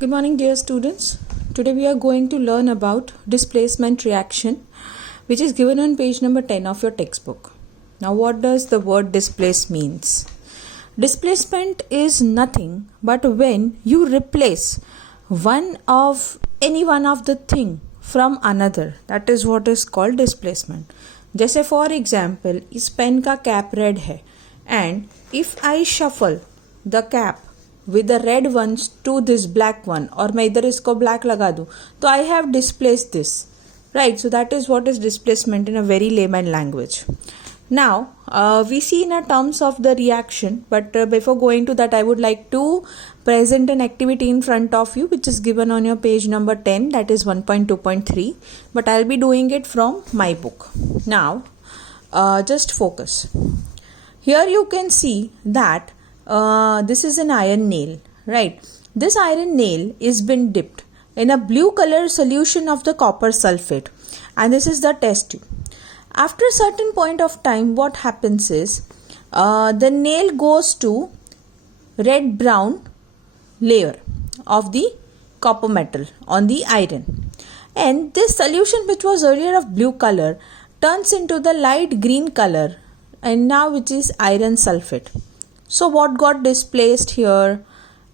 Good morning, dear students. Today we are going to learn about displacement reaction, which is given on page number 10 of your textbook. Now, what does the word displace means? Displacement is nothing but when you replace any one of the thing from another. That is what is called displacement. जैसे for example, इस pen का cap red है and if I shuffle the cap with the red ones to this black one और मैं इधर इसको black लगा दूँ तो I have displaced this, right? So that is what is displacement in a very layman language. Now we see in terms of the reaction, but before going to that I would like to present an activity in front of you which is given on your page number 10, that is 1.2.3, but I'll be doing it from my book. Now just focus. Here you can see that this is an iron nail, right? This iron nail is been dipped in a blue color solution of the copper sulfate, and this is the test tube. After a certain point of time, what happens is the nail goes to red brown layer of the copper metal on the iron, and this solution, which was earlier of blue color, turns into the light green color, and now which is iron sulfate. So what got displaced here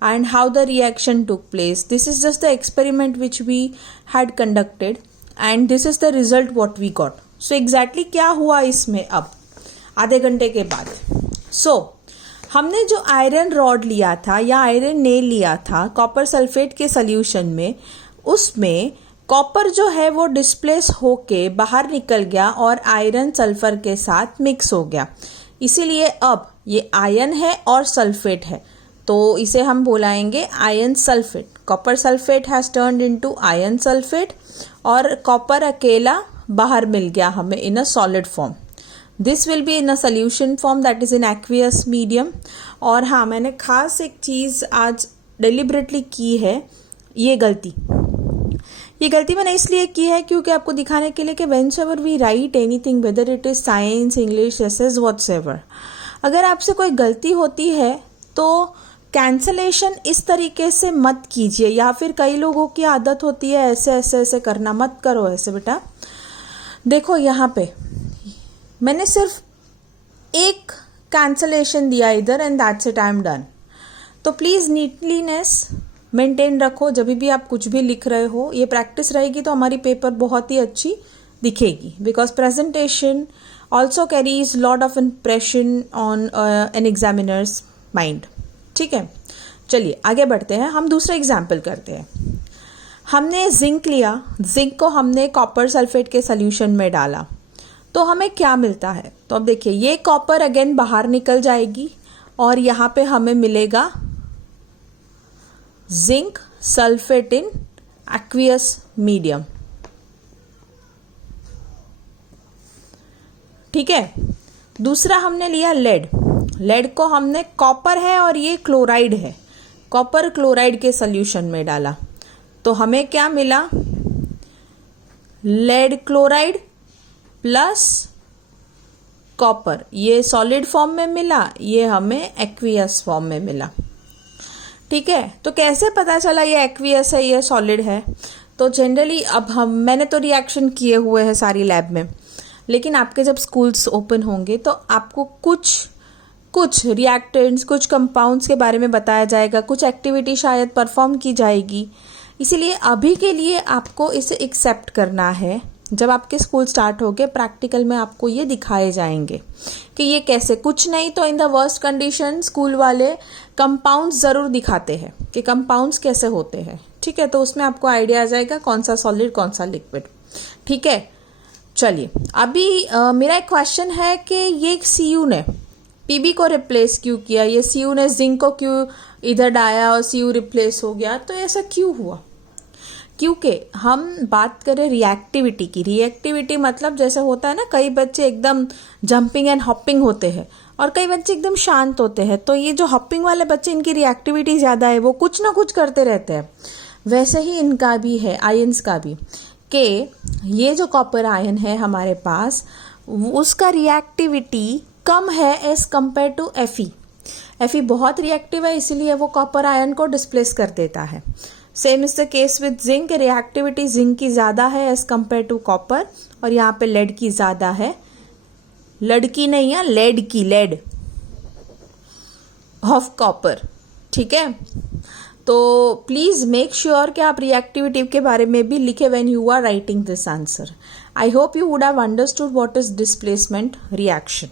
and how the reaction took place? This is just the experiment which we had conducted, and this is the result what we got. So exactly क्या हुआ इसमें अब आधे घंटे के बाद? So हमने जो आयरन रॉड लिया था या आयरन नेल लिया था कॉपर सल्फेट के सॉल्यूशन में, उसमें कॉपर जो है वो डिस्प्लेस होके बाहर निकल गया और आयरन सल्फर के साथ मिक्स हो गया. इसीलिए अब ये आयन है और सल्फेट है, तो इसे हम बोलाएंगे iron sulphate. Copper sulphate has turned into iron sulphate और कॉपर अकेला बाहर मिल गया हमें in a solid form. This will be in a solution form, that is in aqueous medium. और हाँ, मैंने खास एक चीज़ आज डेलिबरेटली की है. ये गलती मैंने इसलिए की है क्योंकि आपको दिखाने के लिए कि whenever we write anything, whether it is science, English, essays, whatsoever, अगर आपसे कोई गलती होती है तो कैंसलेशन इस तरीके से मत कीजिए. या फिर कई लोगों की आदत होती है ऐसे ऐसे ऐसे करना. मत करो ऐसे बेटा. देखो यहाँ पे मैंने सिर्फ एक कैंसलेशन दिया इधर and that's it, I am done. तो प्लीज़ नीटलीनेस मेंटेन रखो जब भी आप कुछ भी लिख रहे हो. ये प्रैक्टिस रहेगी तो हमारी पेपर बहुत ही अच्छी दिखेगी, because presentation also carries lot of impression on an examiners mind. ठीक है, चलिए आगे बढ़ते हैं. हम दूसरा एग्जाम्पल करते हैं. हमने जिंक लिया, जिंक को हमने कॉपर सल्फेट के सोल्यूशन में डाला, तो हमें क्या मिलता है? तो अब देखिए, ये कॉपर अगेन बाहर निकल जाएगी और यहाँ पे हमें मिलेगा जिंक सल्फेट इन एक्वियस मीडियम. ठीक है. दूसरा हमने लिया लेड. लेड को हमने, कॉपर है और ये क्लोराइड है, कॉपर क्लोराइड के सॉल्यूशन में डाला, तो हमें क्या मिला? Lead chloride plus copper. ये सॉलिड फॉर्म में मिला, ये हमें एक्वियस फॉर्म में मिला. ठीक है. तो कैसे पता चला ये एक्वियस है, ये सॉलिड है? तो जनरली अब मैंने तो रिएक्शन किए हुए हैं सारी लैब में, लेकिन आपके जब स्कूल्स ओपन होंगे तो आपको कुछ रिएक्टेंट्स, कुछ कंपाउंड्स के बारे में बताया जाएगा, कुछ एक्टिविटी शायद परफॉर्म की जाएगी. इसीलिए अभी के लिए आपको इसे एक्सेप्ट करना है. जब आपके स्कूल स्टार्ट हो गए, प्रैक्टिकल में आपको ये दिखाए जाएंगे कि ये कैसे. कुछ नहीं तो in the worst condition school वाले कंपाउंड्स ज़रूर दिखाते हैं कि कंपाउंड्स कैसे होते हैं. ठीक है, तो उसमें आपको आइडिया आ जाएगा कौन सा सॉलिड कौन सा लिक्विड. ठीक है, चलिए अभी मेरा एक क्वेश्चन है कि ये सीयू ने पीबी को रिप्लेस क्यों किया? ये सीयू ने जिंक को क्यों इधर डाया और सीयू रिप्लेस हो गया? तो ऐसा क्यों हुआ? क्योंकि हम बात करें रिएक्टिविटी की. रिएक्टिविटी मतलब जैसे होता है ना, कई बच्चे एकदम जंपिंग एंड हॉपिंग होते हैं और कई बच्चे एकदम शांत होते हैं. तो ये जो हॉपिंग वाले बच्चे, इनकी रिएक्टिविटी ज़्यादा है, वो कुछ ना कुछ करते रहते हैं. वैसे ही इनका भी है, आयंस का भी, कि ये जो कॉपर आयन है हमारे पास, उसका रिएक्टिविटी कम है as compare to Fe. Fe बहुत रिएक्टिव है, इसीलिए वो कॉपर आयन को डिस्प्लेस कर देता है. Same is the case with zinc, reactivity zinc की ज़्यादा है एज कम्पेयर टू कॉपर, और यहाँ पे लेड की ज़्यादा है, लड़की नहीं है, लेड की, लेड ऑफ कॉपर। ठीक है, तो प्लीज़ मेक श्योर कि आप रिएक्टिविटी के बारे में भी लिखे when you are writing this answer. I hope you would have understood what is displacement reaction.